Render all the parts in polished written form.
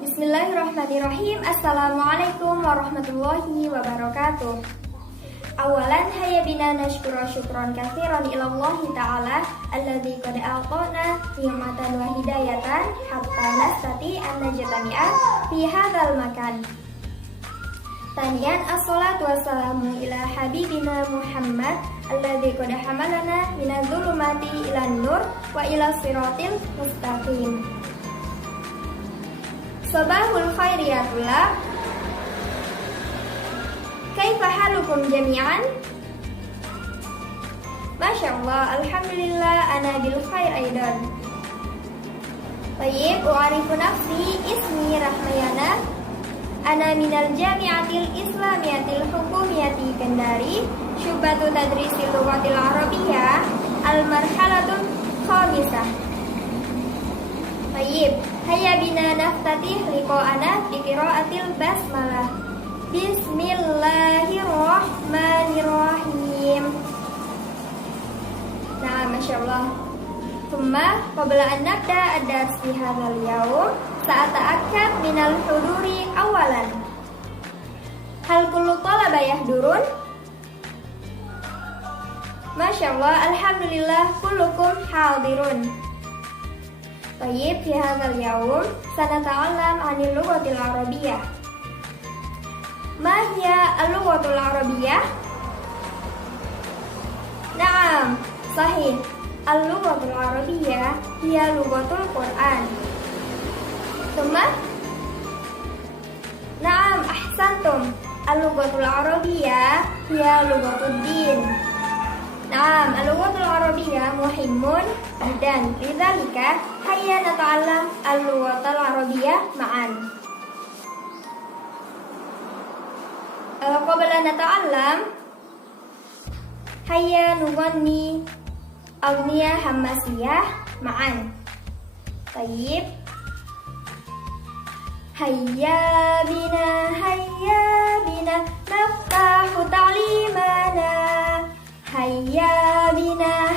Bismillahirrahmanirrahim. Assalamualaikum warahmatullahi wabarakatuh. Awalan hayya bina nashkura syukran katsiran ilallahi ta'ala alladzi qad a'tana ni'matan wa hidayatan hatta nastati an najtami'a fi hadzal makan. Taniyan assalatu wassalamu ila habibina Muhammad alladzi qad hamalana minadz zulumati ilan nur wa ila siratil mustaqim. Sabahul khairiyatullah. Kaifa halukum jami'an? Masya Allah, alhamdulillah, ana bil khair aidan. Baik, u'arifu nafsi, ismi Rahmayana. Ana minal jami'atil islamiyatil hukumiyati Kendari, syubatu tadrisil lughatil arabiyyah, al-marhalatul khamisah. Baik, hayya bina naftatih liqa'ana bi qira'atil basmalah. Bismillahirrahmanirrahim. Nah, Masya Allah. Thumma qabla an nabda ad-dars fi hadzal yawm sa'ata'akkad minal huduri awalan. Hal kullu talaba yahdurun? Masya Allah, alhamdulillah kullukum hadirun. Baik, fi hadzal yawm sanata'allam 'anil lughatil arabiyyah. Ma hiya al-lughatul arabiyyah? Naam, sahih. Al-lughatul arabiyyah hiya lughatul Qur'an. Thumma? Naam, ahsantum. Al-lughatul arabiyyah hiya lughatud din. Naam, al-lughatul arabiyyah muhimmun dan lidzalika hayya nata'allam al-lughatul arabiyyah ma'an. Qabla nata'allam hayya nughanni aghniya hammasiyah ma'an. Tayyib. Hayya bina naftahu ta'limana. Hayya bina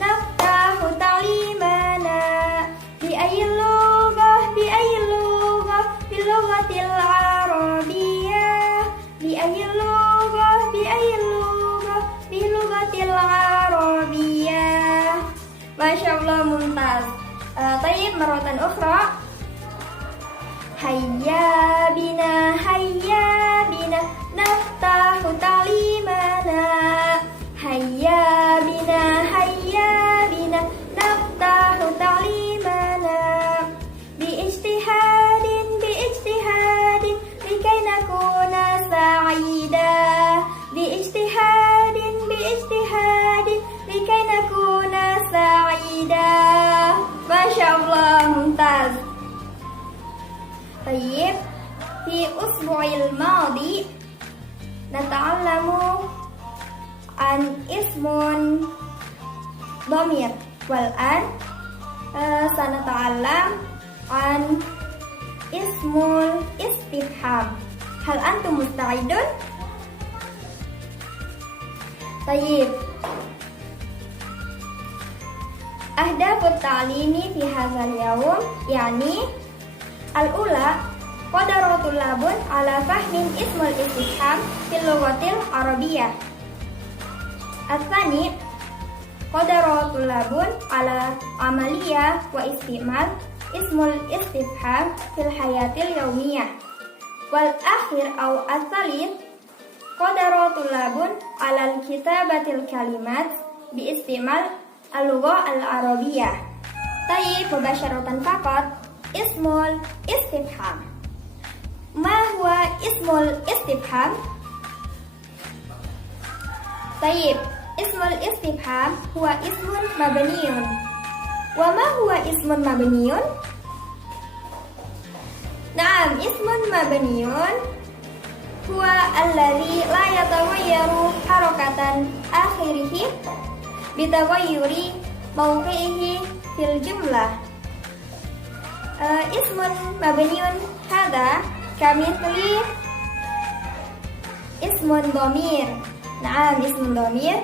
naftahu ta'limana. Bi ayyil lughah bil lughatil arabiyyah. Bi ayyil lughah bil lughatil arabiyyah. Masya Allah, mumtaz. Tayyib, maratan ukhra. Hayya bina naftahu ta'limana. Hayya bina naftahu ta'limana. Bi ijtihadin likay nakuna sa'ida. Bi ijtihadin likay nakuna sa'ida. Masya Allah, mumtaz. Tayyib, fi usbu'il madi nata'allamu an ismun dhamir wal an sanata'allam an ismul istifham. Hal antum musta'idun? Tayyib. Ahdafut ta'limi fi hadzal yawm yani al-ula qadaratul labun ala fahmin ismul istifham fil lughatil arabiyyah. Al-thani qadaratul labun ala amaliyah wa istimal ismul istifham fil hayatil yaumiyah. Wal akhir au al-thalith qadaratul labun ala kitabatil kalimat bi istimal al-lughah al-arabiyyah. Tayyib, mubasyaratan faqat. Ismul istifham. Ma huwa ismul istifham? Tayyib, ismul istifham huwa ismun mabniyun. Wa ma huwa ismun mabniyun? Naam, ismun mabniyun huwa alladhi la yataghayyaru harakatan akhirihi bitaghayyuri mawqi'ihi fil jumlah. Ismun mabniun hada kamithli ismun dhamir. Naam, ismun dhamir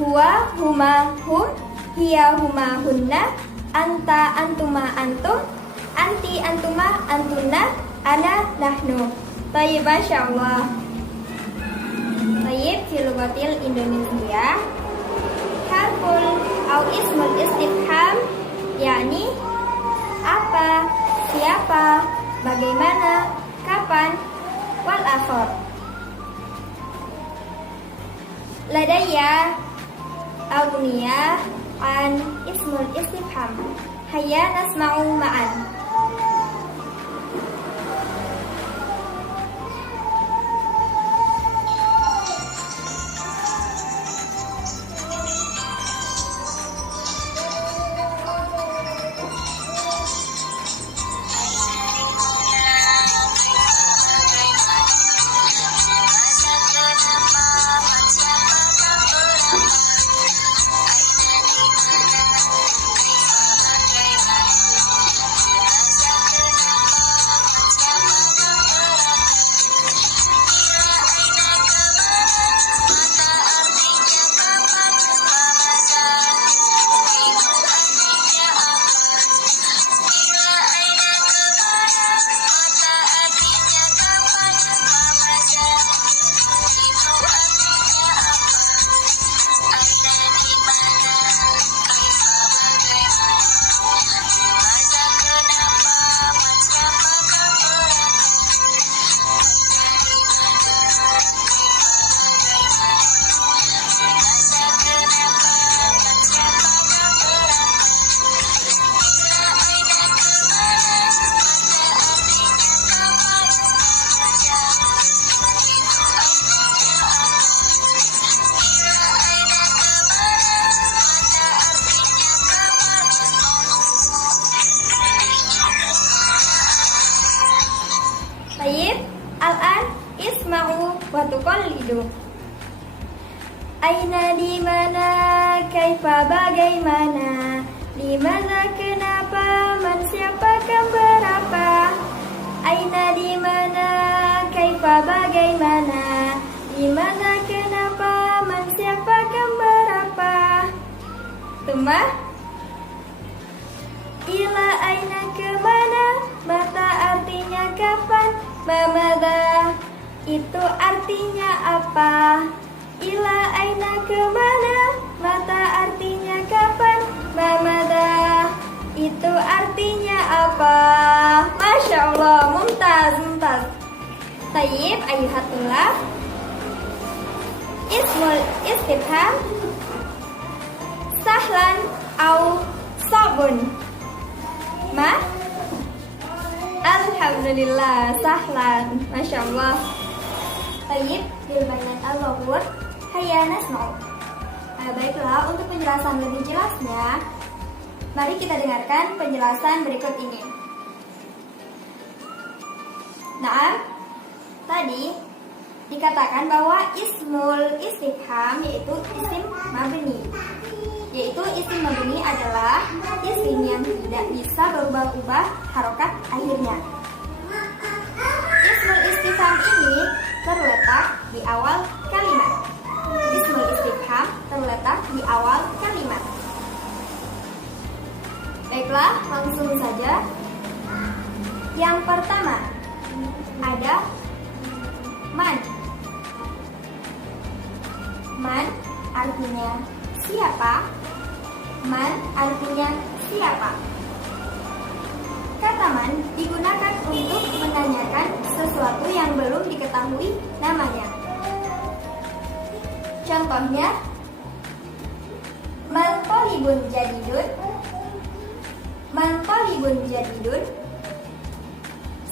huwa, huma, hum, hiya, huma, hunna, anta, antuma, antum, Anti, antuma, antunna, ana, nahnu. Tayyib, Masya Allah. Tayyib, fi lughatil Indonesia, harful au ismul istifham, yakni apa, siapa, bagaimana, kapan, wal akhar. Ladayya agniya an ismul istifham. Hayya nasma'u ma'an. Tayyib, al-an isma'u wa tuqallidu. Aina, di mana, kaifa, bagaimana, di mana, kenapa, man, siapa, kam, berapa. Aina, di mana, kaifa, bagaimana, di mana, kenapa, man, siapa, kam, berapa. Tuma, ila, aina, kemana, mata artinya kapan, mamada itu artinya apa. Ila, aina, kemana, mata artinya kapan, mamada itu artinya apa. Masya Allah, mumtaz, mumtaz. Tayyib, ayuhatullah. Ismul istifham, sahlan au sabun. Ma? Alhamdulillah, sahlan. Masya Allah. Tayyib, bilbayan al-wawur. Hayya nasma'u. Baiklah, untuk penjelasan lebih jelasnya, mari kita dengarkan penjelasan berikut ini. Nah, tadi dikatakan bahwa ismul istifham yaitu isim mabni. Yaitu isim mabni adalah isim yang tidak bisa berubah-ubah harokat akhirnya. Ismul istifham ini terletak di awal kalimat. Ismul istifham terletak di awal kalimat. Baiklah, langsung saja. Yang pertama ada man. Man artinya siapa? Man artinya siapa? Kata man digunakan untuk menanyakan sesuatu yang belum diketahui namanya. Contohnya, man talibun jadidun. Man talibun jadidun.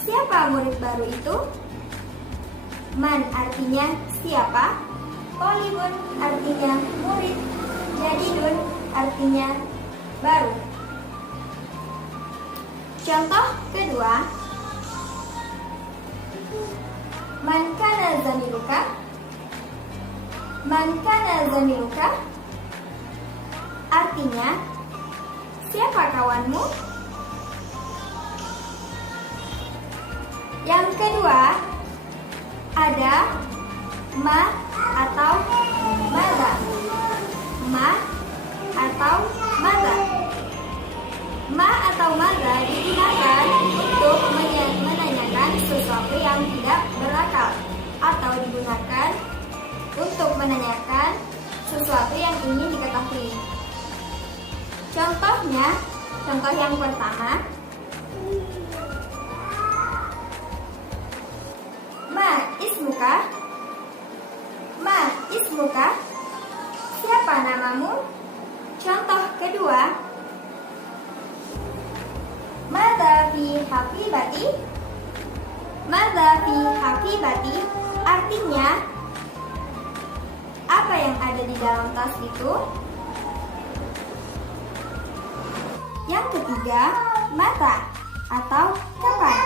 Siapa murid baru itu? Man artinya siapa? Talibun artinya murid. Jadidun artinya baru. Contoh kedua, man kana zamiluka. Man kana zamiluka artinya siapa kawanmu? Yang kedua ada ma atau maza. Ma atau maza. Ma atau maza digunakan menggunakan sesuatu yang tidak berakal atau digunakan untuk menanyakan sesuatu yang ingin diketahui. Contohnya, contoh yang pertama, Ma ismuka? Ma ismuka? Siapa namamu? Contoh kedua, Madza fi haqibati? Madza fi haqibati? Artinya, apa yang ada di dalam tas itu? Yang ketiga, mata atau kapan?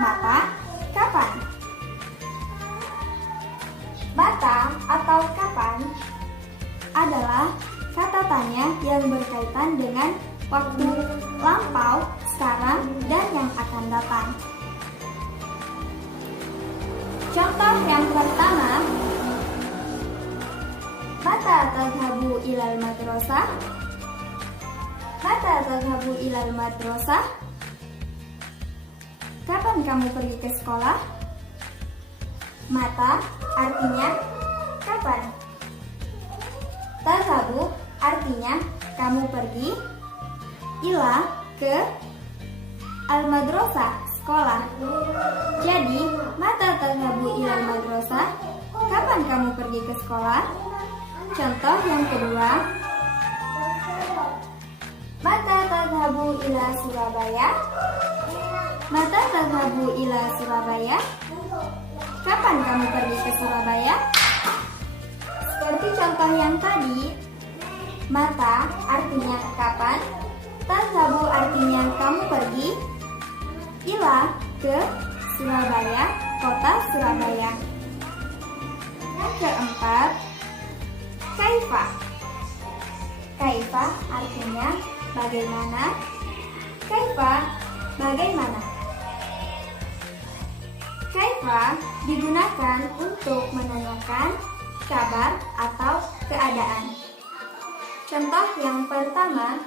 Mata, kapan? Mata atau kapan adalah kata tanya yang berkaitan dengan waktu lampau, sekarang, dan yang akan datang. Contoh yang pertama, Mata tadhabu ilal madrasah? Mata tadhabu ilal madrasah? Kapan kamu pergi ke sekolah? Mata artinya kapan. Tadhabu artinya kamu pergi. Ila ke. Al-madrasah sekolah. Jadi, mata tadhabu ilal madrasah? Kapan kamu pergi ke sekolah? Contoh yang kedua, Mata tadhabu ila Surabaya? Mata tadhabu ila Surabaya? Kapan kamu pergi ke Surabaya? Seperti contoh yang tadi, mata artinya kapan, tadhabu artinya kamu pergi, ila ke Surabaya, kota Surabaya. Yang keempat, kaifa. Kaifa artinya bagaimana. Kaifa, bagaimana. Kaifa digunakan untuk menanyakan kabar atau keadaan. Contoh yang pertama,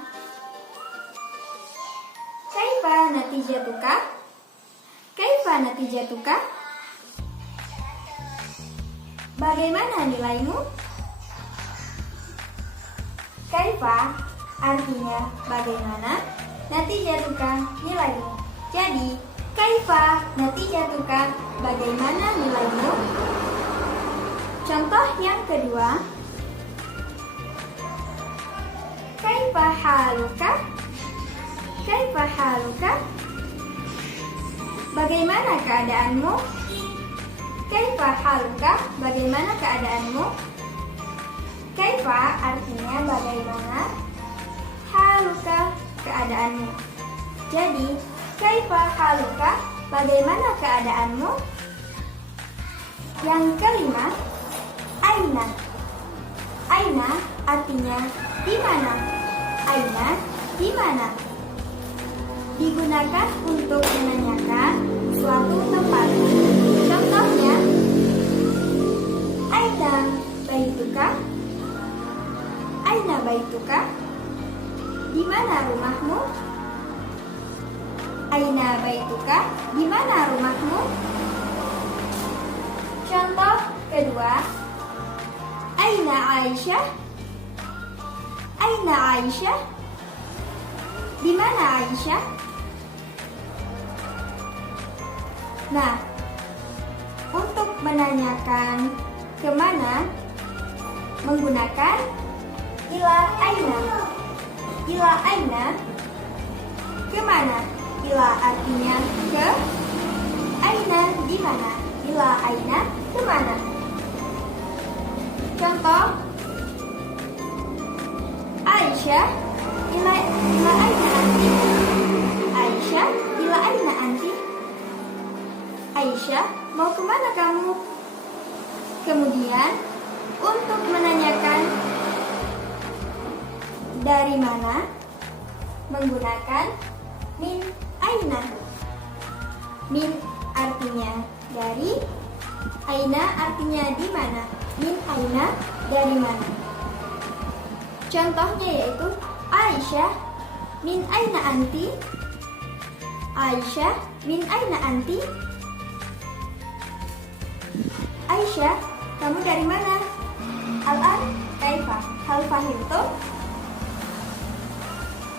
kaifa natijatuka? Kaifa natijatuka? Bagaimana nilaimu? Kaifa artinya bagaimana, natijatuka nilaimu. Jadi, kaifa natijatuka, bagaimana nilaimu? Contoh yang kedua, kaifa haluka? Kaifa haluka? Bagaimana keadaanmu? Kaifa haluka? Bagaimana keadaanmu? Kaifa artinya bagaimana, haluka keadaanmu. Jadi, kaifa haluka? Bagaimana keadaanmu? Yang kelima, aina. Aina artinya di mana. Aina di mana. Digunakan untuk menanyakan suatu tempat. Contohnya, aina baituka? Aina baituka? Di mana rumahmu? Aina baituka? Di mana rumahmu? Contoh kedua, aina Aisyah? Aina Aisyah? Di mana Aisyah? Nah, untuk menanyakan kemana menggunakan ila aina. Ila aina, kemana? Ila artinya ke, aina di mana? Ila aina, kemana? Contoh, Aisyah, ila aina anti? Aisyah, ila aina anti? Aisyah, mau kemana kamu? Kemudian, untuk menanyakan dari mana, menggunakan min aina. Min artinya dari, aina artinya di mana. Min aina, dari mana. Contohnya yaitu Aisyah, min aina anti? Aisyah, min aina anti? Aisyah, kamu dari mana? Al-an, kaifa? Hal fahimtum?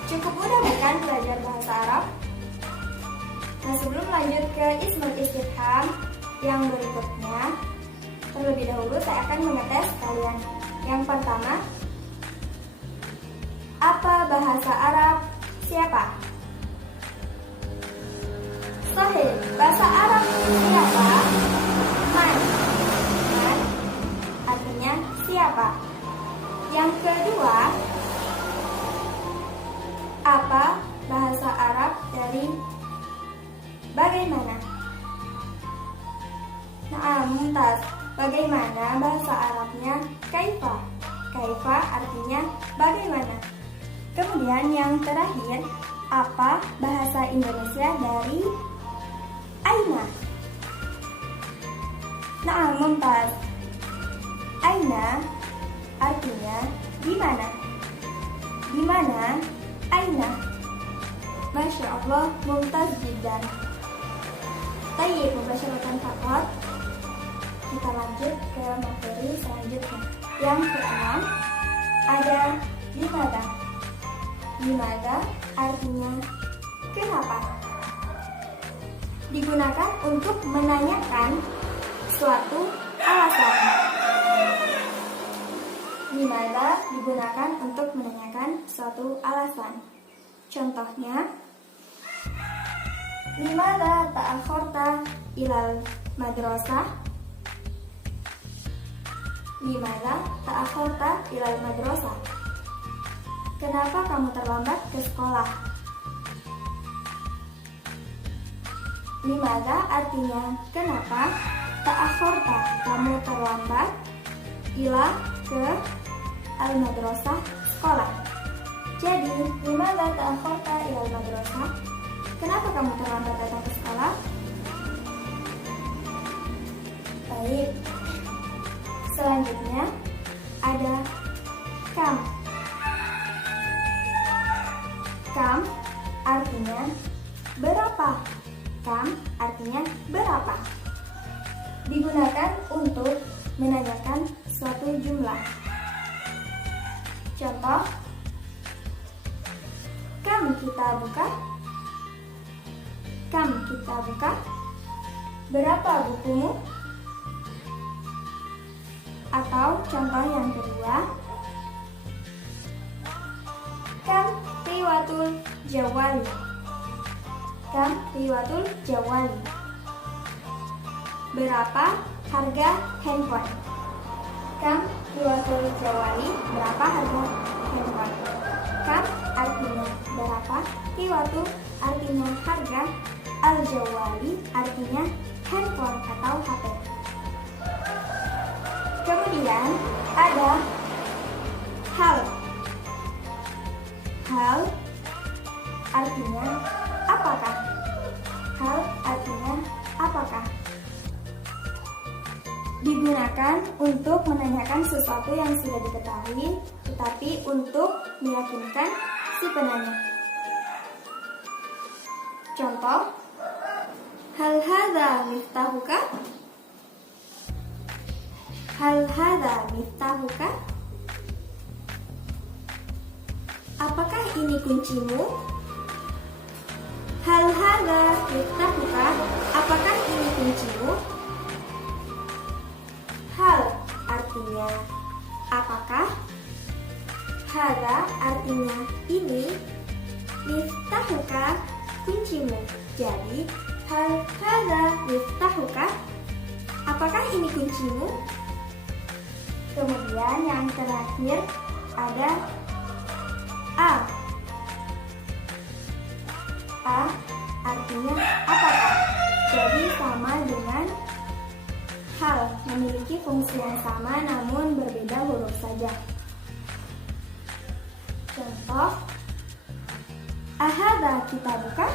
Cukup mudah bukan belajar bahasa Arab? Nah, sebelum lanjut ke ismul istifham yang berikutnya, terlebih dahulu saya akan mengetes kalian. Yang pertama, apa bahasa Arab siapa? Sahih, bahasa Arab siapa? Man. Man artinya siapa? Yang kedua, apa bahasa Arab dari bagaimana? Nah, mumtaz. Bagaimana bahasa Arabnya kaifa? Kaifa artinya bagaimana. Kemudian yang terakhir, apa bahasa Indonesia dari aina? Nah, mumtaz. Aina artinya di mana? Di mana? Aina. Masya Allah, mumtaz jiddan. Tayyib, mubasyaratan faqat. Kita lanjut ke materi selanjutnya. Yang keenam, ada limada. Limada artinya kenapa. Digunakan untuk menanyakan suatu alasan. Limada digunakan untuk menanyakan suatu alasan. Contohnya, limada ta'akhorta ilal madrasah? Limada ta'akhorta ilal madrasah? Kenapa kamu terlambat ke sekolah? Limada artinya kenapa, ta'akhorta kamu terlambat, ila ke al-madrasah sekolah. Jadi, limada ta'akhorta ilal madrasah? Kenapa kamu terlambat datang ke sekolah? Baik. Selanjutnya ada kam. Kam artinya berapa. Kam artinya berapa. Digunakan untuk menanyakan suatu jumlah. Contoh, kam kita buka? Kam kita buka? Berapa bukumu? Atau contoh yang kedua, kam riwatul jawali? Kam riwatul jawali? Berapa harga handphone? Kam riwatul jawali? Berapa harga handphone? Kam artinya berapa, riwatu artinya harga, al-jawali artinya handphone atau HP. Kemudian ada hal. Hal artinya apakah? Hal artinya apakah? Digunakan untuk menanyakan sesuatu yang sudah diketahui, tetapi untuk meyakinkan si penanya. Contoh, hal hadza miftahuka? Hal hadza miftahuka? Apakah ini kuncimu? Hal hadza miftahuka? Apakah ini kuncimu? Hal artinya apakah? Hadza artinya ini, miftahuka kuncimu. Jadi, hal hadza miftahuka? Apakah ini kuncimu? Kemudian yang terakhir ada a. A artinya apakah? Jadi sama dengan hal, memiliki fungsi yang sama namun berbeda huruf saja. Contoh, ahadza kitabuka?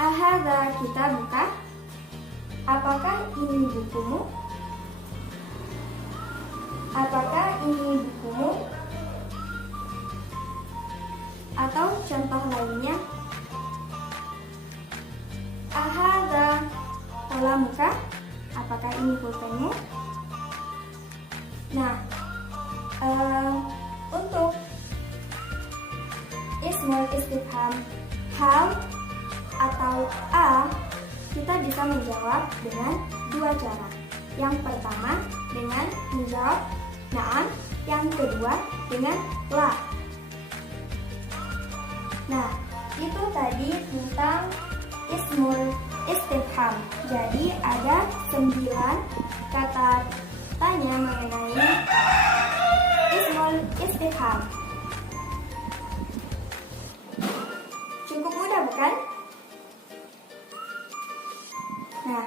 Ahadza kitabuka? Apakah ini bukumu? Apakah ini bukumu? Atau contoh lainnya, ahadza Paham apakah ini pulpennya? Nah, untuk ismul istifham hal atau a, kita bisa menjawab dengan dua cara. Yang pertama dengan menjawab na'am, yang kedua dengan la. Nah, itu tadi tentang ismul istifham. Jadi ada 9 kata tanya mengenai ismul istifham. Cukup mudah, bukan? Nah,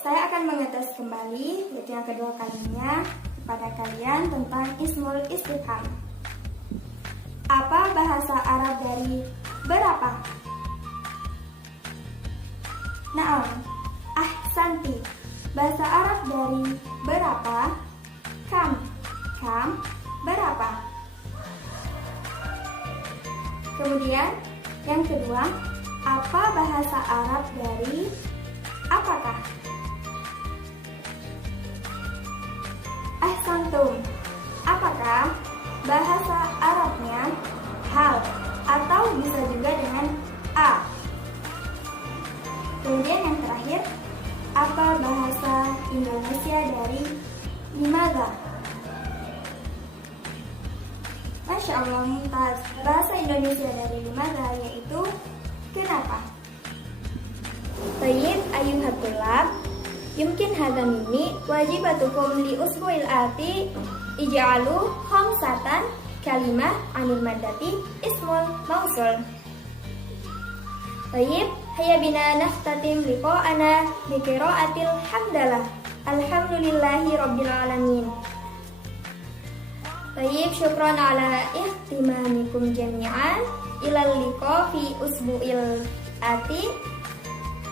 saya akan mengetes kembali, yaitu yang kedua kalinya, kepada kalian tentang ismul istifham. Apa bahasa Arab dari berapa? Naam, ahsanti. Bahasa Arab dari berapa? Kam. Kam, berapa? Kemudian, yang kedua, apa bahasa Arab dari apakah? Ahsantum. Apakah? Bahasa Arabnya hal atau bisa juga dengan a. Kemudian yang terakhir, apa bahasa Indonesia dari limadha? Masya Allah, mumtaz. Bahasa Indonesia dari limadha yaitu kenapa? Baik, ayuhat tulab, yumkin hadha minni wajibatukum li usbu'il ati ij'alu khamsatan kalimah anil maddati ismul mausul. Baik, hayya bina naftatim liqa'ana bi qira'atil hamdalah. Alhamdulillahi rabbil alamin. Baik, syukran ala ihtimamikum jami'an. Ilal liqa fi usbu'il ati.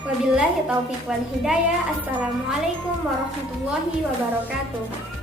Wabillahi taufiq wal hidayah. Assalamualaikum warahmatullahi wabarakatuh.